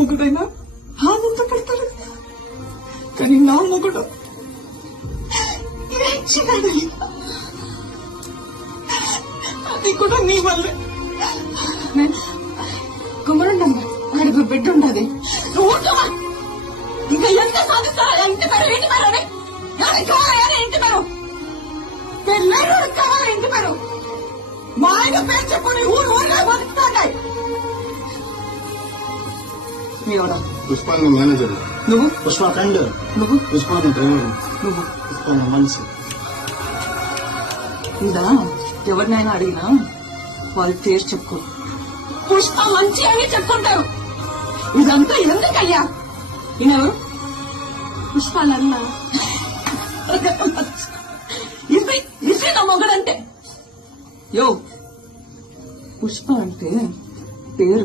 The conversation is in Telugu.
మొగుడైనా ఆనందపడతారు, కానీ నా మొగుడు అది కూడా నీ వల్లే. కుమ్మరుండమ్మా, అక్కడ బిడ్డ ఉండదు. ఇంకా ఎంత సాధిస్తారా? ఇంటి పేరు ఇంటి పేరు అని కావాలి, ఇంటి పేరు పెళ్ళారు కావాలి, ఇంటి పేరు మా ఆయన పేరు చెప్పుకుని ఊరు ఊరుగా బతుకుతాయి. ఎవడా? పుష్ప మేనేజర్. నువ్వు? పుష్ప ఫ్రెండ్. నువ్వు? పుష్ప డ్రైవర్. నువ్వు? పుష్ప మనిషి. ఇదా ఎవరినైనా అడిగినా వాళ్ళ పేరు చెప్పుకో, పుష్ప మంచి అని చెప్పుకుంటారు. ఇదంతా ఎందుకయ్యా? ఈయనెవరు? పుష్పాలన్న. ఇది నా మొగడంటే. యో, పుష్ప అంటే పేరు